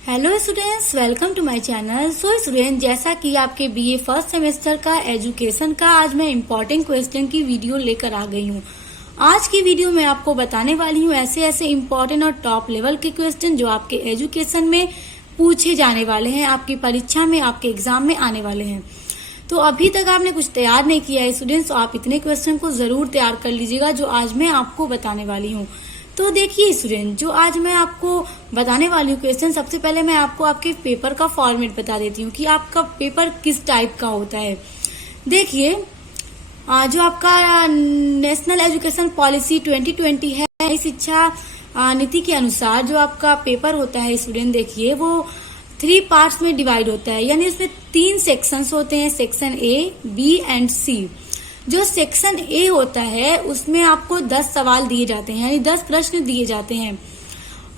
Hello students, welcome to my channel. So student, जैसा कि आपके बीए फर्स्ट सेमेस्टर का एजुकेशन का आज मैं इम्पोर्टेंट क्वेश्चन की वीडियो लेकर आ गई हूँ। आज की वीडियो में आपको बताने वाली हूँ ऐसे ऐसे इम्पोर्टेंट और टॉप लेवल के क्वेश्चन जो आपके एजुकेशन में पूछे जाने वाले हैं, आपकी परीक्षा में, आपके एग्जाम में आने वाले हैं। तो अभी तक आपने कुछ तैयार नहीं किया है स्टूडेंट्स, तो आप इतने क्वेश्चन को जरूर तैयार कर लीजिएगा जो आज मैं आपको बताने वाली हूँ। तो देखिए स्टूडेंट, जो आज मैं आपको बताने वाली हूँ क्वेश्चन, सबसे पहले मैं आपको आपके पेपर का फॉर्मेट बता देती हूँ कि आपका पेपर किस टाइप का होता है। देखिए, जो आपका नेशनल एजुकेशन पॉलिसी 2020 है, शिक्षा नीति के अनुसार जो आपका पेपर होता है स्टूडेंट, देखिए वो 3 पार्ट्स में डिवाइड होता है, यानी उसमें 3 सेक्शंस होते हैं, सेक्शन ए, बी एंड सी। जो सेक्शन ए होता है उसमें आपको 10 सवाल दिए जाते हैं, यानी 10 प्रश्न दिए जाते हैं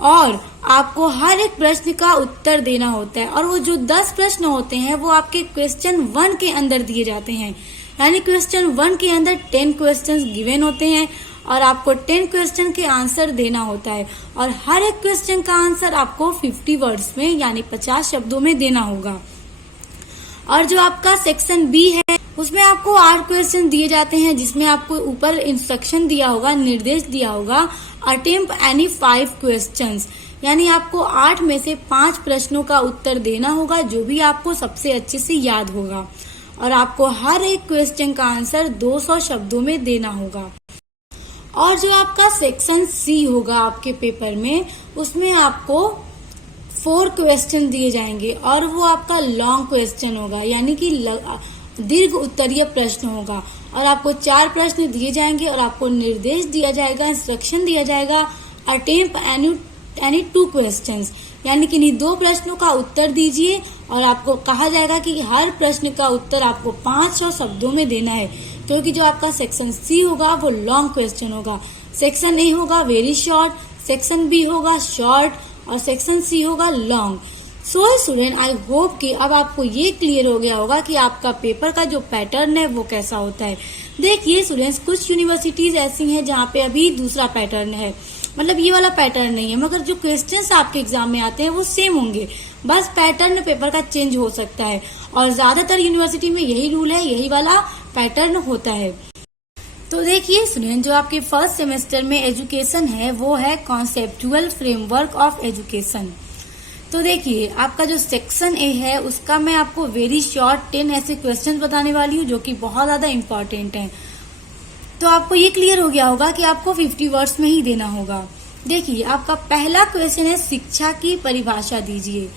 और आपको हर एक प्रश्न का उत्तर देना होता है। और वो जो 10 प्रश्न होते हैं वो आपके क्वेश्चन 1 के अंदर दिए जाते हैं, यानी क्वेश्चन 1 के अंदर 10 क्वेश्चन गिवन होते हैं और आपको 10 क्वेश्चन के आंसर देना होता है और हर एक क्वेश्चन का आंसर आपको 50 वर्ड्स में यानी 50 शब्दों में देना होगा। और जो आपका सेक्शन बी है उसमें आपको 8 क्वेश्चन दिए जाते हैं, जिसमें आपको ऊपर इंस्ट्रक्शन दिया होगा, निर्देश दिया होगा, अटेम्प्ट एनी 5 क्वेश्चंस, यानी आपको 8 में से 5 प्रश्नों का उत्तर देना होगा जो भी आपको सबसे अच्छे से याद होगा और आपको हर एक क्वेश्चन का आंसर 200 शब्दों में देना होगा। और जो आपका सेक्शन सी होगा आपके पेपर में, उसमें आपको 4 क्वेश्चन दिए जाएंगे और वो आपका लॉन्ग क्वेश्चन होगा, यानी कि दीर्घ उत्तरीय प्रश्न होगा और आपको 4 प्रश्न दिए जाएंगे और आपको निर्देश दिया जाएगा, इंस्ट्रक्शन दिया जाएगा, अटेम्प्ट एनी 2 क्वेश्चंस, यानी कि इन्हीं 2 प्रश्नों का उत्तर दीजिए और आपको कहा जाएगा कि हर प्रश्न का उत्तर आपको 500 शब्दों में देना है, क्योंकि जो आपका सेक्शन सी होगा वो लॉन्ग क्वेश्चन होगा, सेक्शन ए होगा वेरी शॉर्ट, सेक्शन बी होगा शॉर्ट और सेक्शन सी होगा long. So student, I hope कि अब आपको ये क्लियर हो गया होगा कि आपका पेपर का जो पैटर्न है वो कैसा होता है। देखिए स्टूडेंट्स, कुछ यूनिवर्सिटीज ऐसी हैं जहाँ पे अभी दूसरा पैटर्न है, मतलब ये वाला पैटर्न नहीं है, मगर जो क्वेश्चंस आपके एग्जाम में आते हैं वो सेम होंगे, बस पैटर्न पेपर का चेंज हो सकता है और ज्यादातर यूनिवर्सिटी में यही रूल है, यही वाला पैटर्न होता है। तो देखिए स्टूडेंट, जो आपके फर्स्ट सेमेस्टर में एजुकेशन है वो है कॉन्सेप्चुअल फ्रेमवर्क ऑफ एजुकेशन। तो देखिए, आपका जो सेक्शन ए है उसका मैं आपको वेरी शॉर्ट 10 ऐसे क्वेश्चन बताने वाली हूँ जो कि बहुत ज्यादा इम्पोर्टेंट हैं। तो आपको ये क्लियर हो गया होगा कि आपको 50 वर्ड्स में ही देना होगा। देखिए, आपका पहला क्वेश्चन है शिक्षा की परिभाषा दीजिए।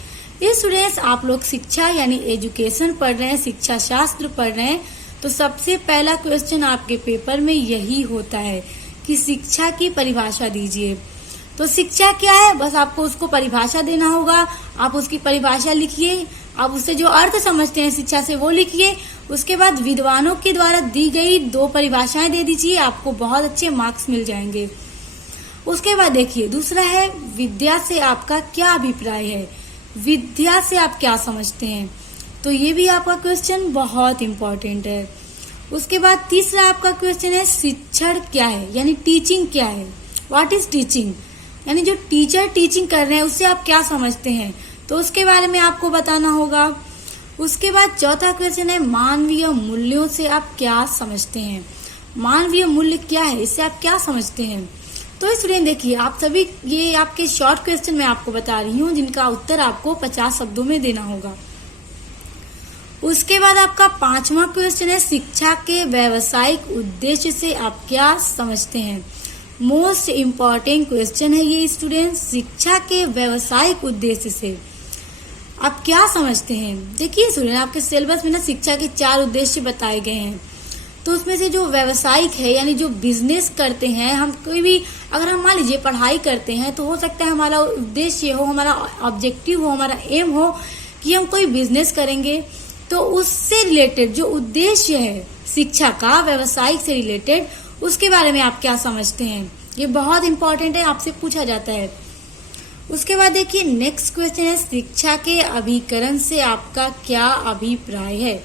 ये स्टूडेंट्स, आप लोग शिक्षा यानी एजुकेशन पढ़ रहे हैं, शिक्षा शास्त्र पढ़ रहे हैं, तो सबसे पहला क्वेश्चन आपके पेपर में यही होता है कि शिक्षा की परिभाषा दीजिए। तो शिक्षा क्या है, बस आपको उसको परिभाषा देना होगा। आप उसकी परिभाषा लिखिए, आप उससे जो अर्थ समझते हैं शिक्षा से वो लिखिए। उसके बाद विद्वानों के द्वारा दी गई 2 परिभाषाएं दे दीजिए, आपको बहुत अच्छे मार्क्स मिल जाएंगे। उसके बाद देखिए, दूसरा है विद्या से आपका क्या अभिप्राय है, विद्या से आप क्या समझते हैं, तो ये भी आपका क्वेश्चन बहुत इम्पोर्टेंट है। उसके बाद तीसरा आपका क्वेश्चन है शिक्षण क्या है, यानी टीचिंग क्या है, व्हाट इज टीचिंग, यानी जो टीचर टीचिंग कर रहे हैं उससे आप क्या समझते हैं, तो उसके बारे में आपको बताना होगा। उसके बाद चौथा क्वेश्चन है मानवीय मूल्यों से आप क्या समझते हैं, मानवीय मूल्य क्या है, इससे आप क्या समझते हैं। तो स्टूडेंट देखिए, आप सभी ये आपके शॉर्ट क्वेश्चन मैं आपको बता रही हूँ जिनका उत्तर आपको 50 शब्दों में देना होगा। उसके बाद आपका 5वां क्वेश्चन है शिक्षा के व्यावसायिक उद्देश्य से आप क्या समझते हैं। मोस्ट इम्पॉर्टेंट क्वेश्चन है ये स्टूडेंट, शिक्षा के व्यावसायिक उद्देश्य से आप क्या समझते हैं। देखिए स्टूडेंट, आपके सिलेबस में ना शिक्षा के 4 उद्देश्य बताए गए हैं, तो उसमें से जो व्यावसायिक है यानी जो बिजनेस करते हैं, हम कोई भी अगर हम मान लीजिए पढ़ाई करते हैं तो हो सकता है हमारा उद्देश्य हो, हमारा ऑब्जेक्टिव हो, हमारा एम हो कि हम कोई बिजनेस करेंगे, तो उससे रिलेटेड जो उद्देश्य है शिक्षा का व्यावसायिक से रिलेटेड, उसके बारे में आप क्या समझते हैं, ये बहुत इंपॉर्टेंट है, आपसे पूछा जाता है। उसके बाद देखिए नेक्स्ट क्वेश्चन है शिक्षा के अभिकरण से आपका क्या अभिप्राय है।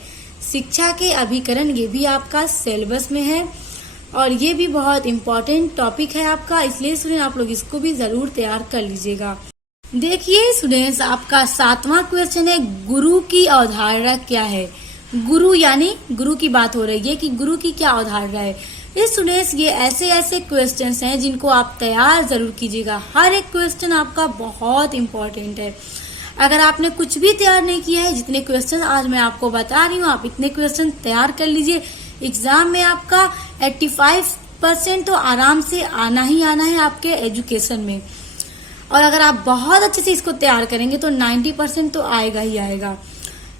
शिक्षा के अभिकरण, ये भी आपका सिलेबस में है और ये भी बहुत इंपॉर्टेंट टॉपिक है आपका, इसलिए स्टूडेंट आप लोग इसको भी जरूर तैयार कर लीजिएगा। देखिए स्टूडेंट्स, आपका 7वां क्वेश्चन है, गुरु की अवधारणा क्या है। गुरु यानी गुरु की बात हो रही है कि गुरु की क्या अवधारणा है। इस स्टूडेंट्स, ये ऐसे ऐसे क्वेश्चंस हैं जिनको आप तैयार जरूर कीजिएगा। हर एक क्वेश्चन आपका बहुत इंपॉर्टेंट है। अगर आपने कुछ भी तैयार नहीं किया है, जितने क्वेश्चन आज मैं आपको बता रही हूँ, आप इतने क्वेश्चन तैयार कर लीजिए। एग्जाम में आपका 85% तो आराम से आना ही आना है आपके एजुकेशन में। और अगर आप बहुत अच्छे से इसको तैयार करेंगे तो 90% तो आएगा ही आएगा।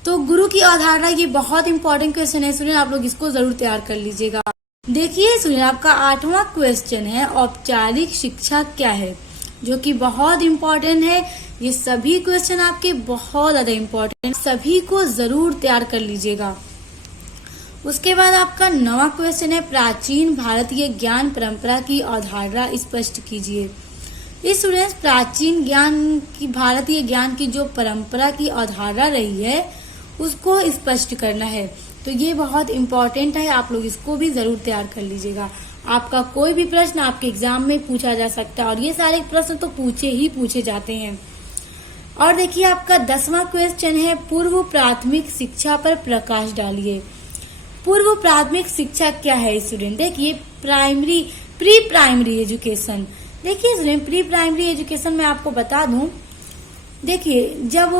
तो गुरु की अवधारणा, ये बहुत इंपॉर्टेंट क्वेश्चन है स्टूडेंट, आप लोग इसको जरूर तैयार कर लीजिएगा। देखिए स्टूडेंट, आपका 8वां क्वेश्चन है, औपचारिक शिक्षा क्या है, जो कि बहुत इंपॉर्टेंट है। ये सभी क्वेश्चन आपके बहुत ज्यादा इंपॉर्टेंट, सभी को जरूर तैयार कर लीजिएगा। उसके बाद आपका 9वां क्वेश्चन है, प्राचीन भारतीय ज्ञान परंपरा की अवधारणा स्पष्ट कीजिए। इस स्टूडेंट्स, प्राचीन ज्ञान की, भारतीय ज्ञान की जो परंपरा की अवधारणा रही है उसको स्पष्ट करना है। तो ये बहुत इंपॉर्टेंट है, आप लोग इसको भी जरूर तैयार कर लीजिएगा। आपका कोई भी प्रश्न आपके एग्जाम में पूछा जा सकता है और ये सारे प्रश्न तो पूछे जाते हैं। और देखिए आपका 10वां क्वेश्चन है, पूर्व प्राथमिक शिक्षा पर प्रकाश डालिए। पूर्व प्राथमिक शिक्षा क्या है स्टूडेंट? देखिए प्री प्राइमरी एजुकेशन। देखिए स्टूडेंट, प्री प्राइमरी एजुकेशन में आपको बता दूं, देखिए जब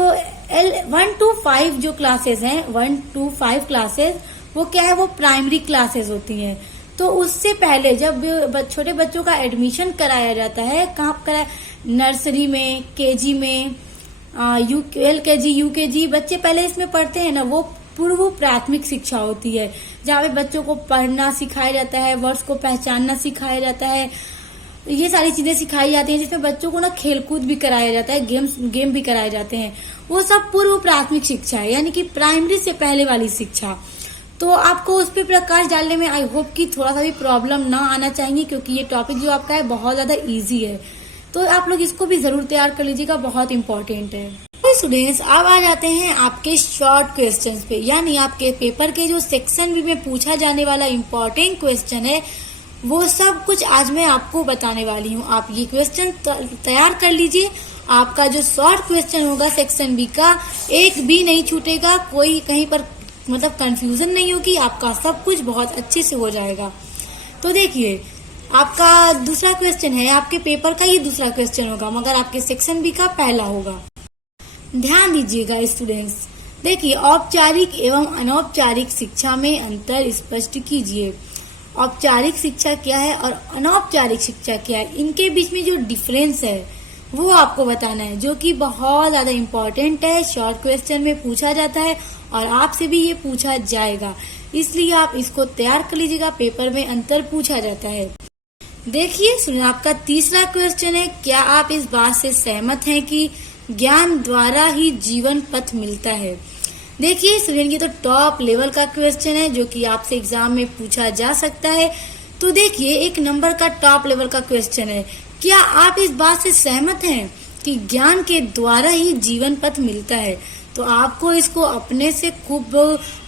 1 to 5 जो क्लासेस हैं, 1 to 5 क्लासेस, वो क्या है, वो प्राइमरी क्लासेस होती हैं। तो उससे पहले जब छोटे बच्चों का एडमिशन कराया जाता है, कहाँ कराया, नर्सरी में, केजी में, LKG UKG बच्चे पहले इसमें पढ़ते हैं ना, वो पूर्व प्राथमिक शिक्षा होती है, जहाँ पे बच्चों को पढ़ना सिखाया जाता है, वर्ड्स को पहचानना सिखाया जाता है, ये सारी चीजें सिखाई जाती हैं, जिसमें बच्चों को ना खेलकूद भी कराया जाता है, गेम भी कराए जाते हैं। वो सब पूर्व प्राथमिक शिक्षा है, यानी कि प्राइमरी से पहले वाली शिक्षा। तो आपको उस पर प्रकाश डालने में आई होप कि थोड़ा सा भी प्रॉब्लम ना आना चाहिए, क्योंकि ये टॉपिक जो आपका है बहुत ज्यादा इजी है। तो आप लोग इसको भी जरूर तैयार कर लीजिएगा, बहुत इंपॉर्टेंट है। तो स्टूडेंट्स, अब आ जाते हैं आपके शॉर्ट क्वेश्चंस पे, यानी आपके पेपर के जो सेक्शन बी में पूछा जाने वाला इंपॉर्टेंट क्वेश्चन है, वो सब कुछ आज मैं आपको बताने वाली हूँ। आप ये क्वेश्चन तैयार कर लीजिए। आपका जो शॉर्ट क्वेश्चन होगा सेक्शन बी का, एक भी नहीं छूटेगा, कोई कहीं पर मतलब कंफ्यूजन नहीं होगी, आपका सब कुछ बहुत अच्छे से हो जाएगा। तो देखिए, आपका दूसरा क्वेश्चन है, आपके पेपर का ये दूसरा क्वेश्चन होगा, मगर आपके सेक्शन बी का पहला होगा। ध्यान दीजिएगा स्टूडेंट्स। देखिए, औपचारिक एवं अनौपचारिक शिक्षा में अंतर स्पष्ट कीजिए। औपचारिक शिक्षा क्या है और अनौपचारिक शिक्षा क्या है, इनके बीच में जो डिफरेंस है वो आपको बताना है, जो कि बहुत ज्यादा इम्पोर्टेंट है। शॉर्ट क्वेश्चन में पूछा जाता है और आपसे भी ये पूछा जाएगा, इसलिए आप इसको तैयार कर लीजिएगा। पेपर में अंतर पूछा जाता है। देखिए सुनिए, आपका तीसरा क्वेश्चन है, क्या आप इस बात से सहमत हैं कि ज्ञान द्वारा ही जीवन पथ मिलता है? देखिए स्टूडेंट, ये तो टॉप लेवल का क्वेश्चन है, जो कि आपसे एग्जाम में पूछा जा सकता है। तो देखिए, 1 नंबर का टॉप लेवल का क्वेश्चन है, क्या आप इस बात से सहमत हैं कि ज्ञान के द्वारा ही जीवन पथ मिलता है? तो आपको इसको अपने से खूब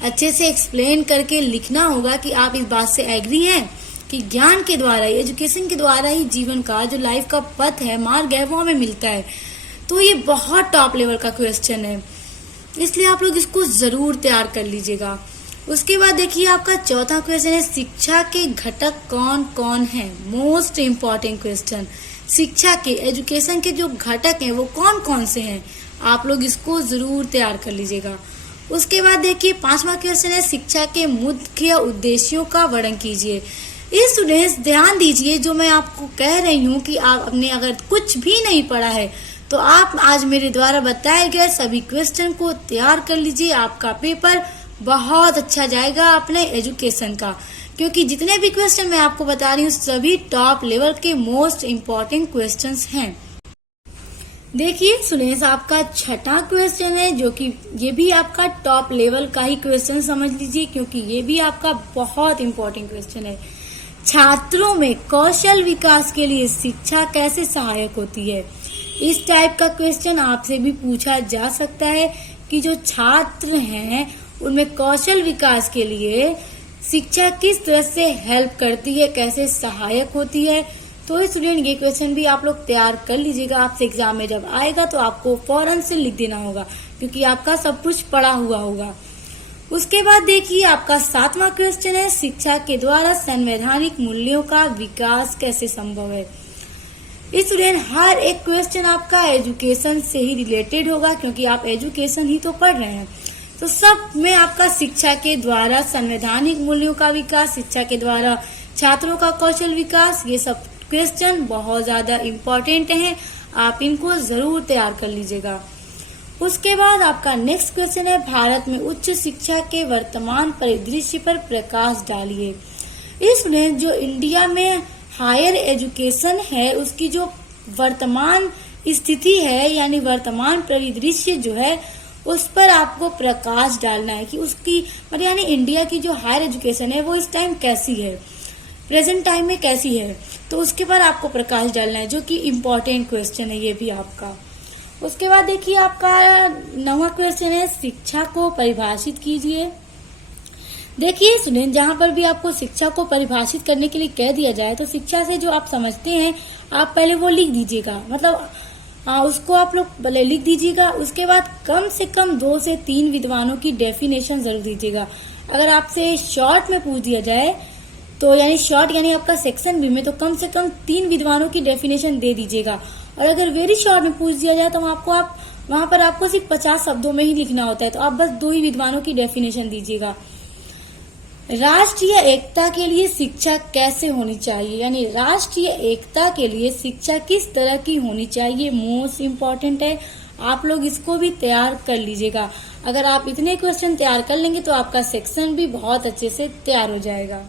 अच्छे से एक्सप्लेन करके लिखना होगा कि आप इस बात से एग्री हैं कि ज्ञान के द्वारा, एजुकेशन के द्वारा ही जीवन का जो लाइफ का पथ है, मार्ग है, वो हमें मिलता है। तो ये बहुत टॉप लेवल का क्वेश्चन है, इसलिए आप लोग इसको जरूर तैयार कर लीजिएगा। उसके बाद देखिए, आपका चौथा क्वेश्चन है, शिक्षा के घटक कौन कौन हैं? Most important question. शिक्षा के, एजुकेशन के जो घटक हैं वो कौन कौन से हैं? आप लोग इसको जरूर तैयार कर लीजिएगा। उसके बाद देखिए, 5वां क्वेश्चन है, शिक्षा के मुख्य उद्देश्यों का वर्णन कीजिए। इस स्टूडेंट्स ध्यान दीजिए, जो मैं आपको कह रही हूँ कि आप अपने अगर कुछ भी नहीं पढ़ा है तो आप आज मेरे द्वारा बताए गए सभी क्वेश्चन को तैयार कर लीजिए। आपका पेपर बहुत अच्छा जाएगा अपने एजुकेशन का, क्योंकि जितने भी क्वेश्चन मैं आपको बता रही हूँ सभी टॉप लेवल के मोस्ट इम्पोर्टेंट क्वेश्चंस हैं। देखिए स्टूडेंट्स, आपका छठा क्वेश्चन है, जो कि ये भी आपका टॉप लेवल का ही क्वेश्चन समझ लीजिए, क्योंकि ये भी आपका बहुत इम्पोर्टेंट क्वेश्चन है। छात्रों में कौशल विकास के लिए शिक्षा कैसे सहायक होती है? इस टाइप का क्वेश्चन आपसे भी पूछा जा सकता है कि जो छात्र हैं उनमें कौशल विकास के लिए शिक्षा किस तरह से हेल्प करती है, कैसे सहायक होती है। तो स्टूडेंट ये क्वेश्चन भी आप लोग तैयार कर लीजिएगा। आपसे एग्जाम में जब आएगा तो आपको फौरन से लिख देना होगा, क्योंकि आपका सब कुछ पढ़ा हुआ होगा। उसके बाद देखिए आपका 7वां क्वेश्चन है, शिक्षा के द्वारा संवैधानिक मूल्यों का विकास कैसे संभव है। स्टूडेंट हर एक क्वेश्चन आपका एजुकेशन से ही रिलेटेड होगा, क्योंकि आप एजुकेशन ही तो पढ़ रहे हैं। तो सब में आपका शिक्षा के द्वारा संवैधानिक मूल्यों का विकास, शिक्षा के द्वारा छात्रों का कौशल विकास, ये सब क्वेश्चन बहुत ज्यादा इम्पोर्टेंट हैं। आप इनको जरूर तैयार कर लीजिएगा। उसके बाद आपका नेक्स्ट क्वेश्चन है, भारत में उच्च शिक्षा के वर्तमान परिदृश्य पर प्रकाश डालिए। स्टूडेंट जो इंडिया में हायर एजुकेशन है उसकी जो वर्तमान स्थिति है, यानी वर्तमान परिदृश्य जो है उस पर आपको प्रकाश डालना है कि उसकी मतलब यानी इंडिया की जो हायर एजुकेशन है वो इस टाइम कैसी है, प्रेजेंट टाइम में कैसी है, तो उसके पर आपको प्रकाश डालना है, जो कि इम्पोर्टेंट क्वेश्चन है ये भी आपका। उसके बाद देखिए आपका 9वां क्वेश्चन है, शिक्षा को परिभाषित कीजिए। देखिए स्टूडेंट जहां पर भी आपको शिक्षा को परिभाषित करने के लिए कह दिया जाए तो शिक्षा से जो आप समझते हैं आप पहले वो लिख दीजिएगा, मतलब उसको आप लोग पहले लिख दीजिएगा। उसके बाद कम से कम 2 से 3 विद्वानों की डेफिनेशन जरूर दीजिएगा। अगर आपसे शॉर्ट में पूछ दिया जाए तो यानी शॉर्ट यानी आपका सेक्शन बी में, तो कम से कम 3 विद्वानों की डेफिनेशन दे दीजिएगा। और अगर वेरी शॉर्ट में पूछ दिया जाए तो वहां पर आपको सिर्फ 50 शब्दों में ही लिखना होता है, तो आप बस 2 ही विद्वानों की डेफिनेशन दीजिएगा। राष्ट्रीय एकता के लिए शिक्षा कैसे होनी चाहिए, यानी राष्ट्रीय एकता के लिए शिक्षा किस तरह की होनी चाहिए, मोस्ट इम्पोर्टेंट है। आप लोग इसको भी तैयार कर लीजिएगा। अगर आप इतने क्वेश्चन तैयार कर लेंगे तो आपका सेक्शन भी बहुत अच्छे से तैयार हो जाएगा।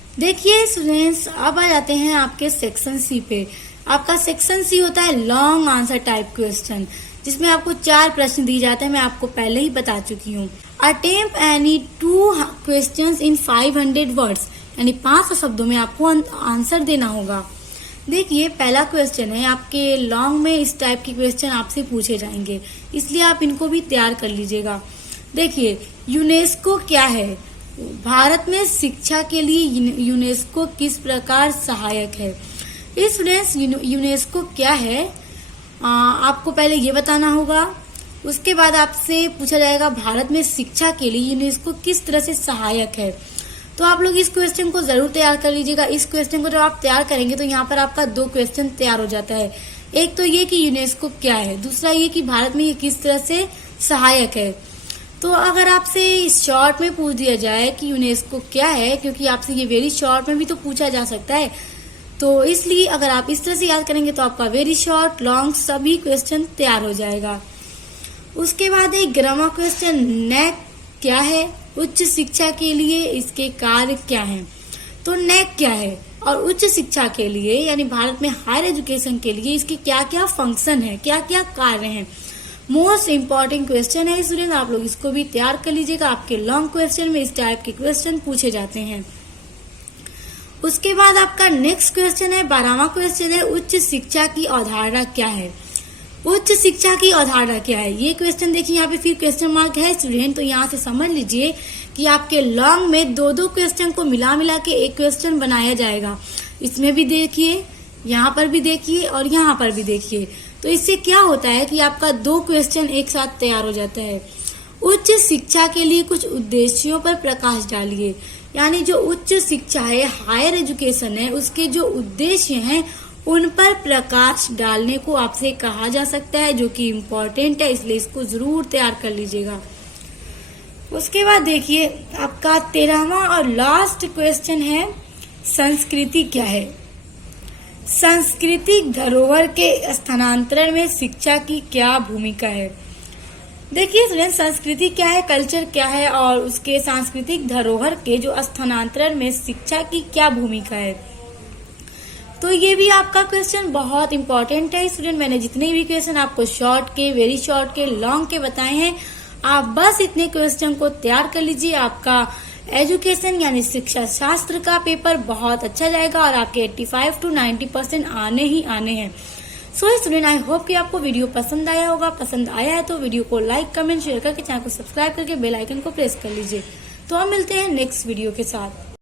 देखिए स्टूडेंट्स अब आ जाते हैं आपके सेक्शन सी पे। आपका सेक्शन सी होता है लॉन्ग आंसर टाइप क्वेश्चन, जिसमें आपको 4 प्रश्न दिए जाते हैं। मैं आपको पहले ही बता चुकी हूँ। Attempt any 2 questions in 500 words, यानी 500 शब्दों में आपको आंसर देना होगा। देखिए पहला क्वेश्चन है, आपके लॉन्ग में इस टाइप के क्वेश्चन आपसे पूछे जाएंगे, इसलिए आप इनको भी तैयार कर लीजिएगा। देखिए यूनेस्को क्या है, भारत में शिक्षा के लिए यूनेस्को किस प्रकार सहायक है। स्टूडेंट्स यूनेस्को क्या है आपको पहले ये बताना होगा। उसके बाद आपसे पूछा जाएगा भारत में शिक्षा के लिए यूनेस्को किस तरह से सहायक है। तो आप लोग इस क्वेश्चन को जरूर तैयार कर लीजिएगा। इस क्वेश्चन को जब आप तैयार करेंगे तो यहाँ पर आपका 2 क्वेश्चन तैयार हो जाता है। एक तो ये कि यूनेस्को क्या है, दूसरा ये कि भारत में ये किस तरह से सहायक है। तो अगर आपसे शॉर्ट में पूछ दिया जाए कि यूनेस्को क्या है, क्योंकि आपसे ये वेरी शॉर्ट में भी तो पूछा जा सकता है, तो इसलिए अगर आप इस तरह से याद करेंगे तो आपका वेरी शॉर्ट लॉन्ग सभी क्वेश्चन तैयार हो जाएगा। उसके बाद एक 11वां क्वेश्चन, नैक क्या है, उच्च शिक्षा के लिए इसके कार्य क्या हैं। तो नैक क्या है और उच्च शिक्षा के लिए यानी भारत में हायर एजुकेशन के लिए इसके क्या क्या फंक्शन है, क्या क्या कार्य हैं। मोस्ट इम्पोर्टेंट क्वेश्चन है स्टूडेंट, आप लोग इसको भी तैयार कर लीजिएगा। आपके लॉन्ग क्वेश्चन में इस टाइप के क्वेश्चन पूछे जाते हैं। उसके बाद आपका नेक्स्ट क्वेश्चन है 12वां क्वेश्चन है, उच्च शिक्षा की अवधारणा क्या है। उच्च शिक्षा की अवधारणा क्या है, ये क्वेश्चन देखिए यहाँ पे फिर क्वेश्चन मार्क है स्टूडेंट, तो यहाँ से समझ लीजिए कि आपके लॉन्ग में 2-2 क्वेश्चन को मिला के एक क्वेश्चन बनाया जाएगा। इसमें भी देखिए, यहाँ पर भी देखिए और यहाँ पर भी देखिए। तो इससे क्या होता है कि आपका 2 क्वेश्चन एक साथ तैयार हो जाता है। उच्च शिक्षा के लिए कुछ उद्देश्यों पर प्रकाश डालिए, यानी जो उच्च शिक्षा है, हायर एजुकेशन है, उसके जो उद्देश्य हैं उन पर प्रकाश डालने को आपसे कहा जा सकता है, जो कि इम्पोर्टेंट है, इसलिए इसको जरूर तैयार कर लीजिएगा। उसके बाद देखिए आपका 13वां और लास्ट क्वेश्चन है, संस्कृति क्या है। सांस्कृतिक धरोहर के स्थानांतरण में शिक्षा की क्या भूमिका है। देखिए स्टूडेंट, संस्कृति क्या है, कल्चर क्या है और उसके सांस्कृतिक धरोहर के जो स्थानांतरण में शिक्षा की क्या भूमिका है। तो ये भी आपका क्वेश्चन बहुत इंपॉर्टेंट है स्टूडेंट। मैंने जितने भी क्वेश्चन आपको शॉर्ट के, वेरी शॉर्ट के, लॉन्ग के बताए हैं, आप बस इतने क्वेश्चन को तैयार कर लीजिए। आपका एजुकेशन यानी शिक्षा शास्त्र का पेपर बहुत अच्छा जाएगा और आपके 85 to 90% आने ही आने हैं। सो स्टूडेंट, आई होप कि आपको वीडियो पसंद आया होगा। पसंद आया है तो वीडियो को लाइक, कमेंट, शेयर करके चैनल को सब्सक्राइब करके बेल आइकन को प्रेस कर लीजिए। तो हम मिलते हैं नेक्स्ट वीडियो के साथ।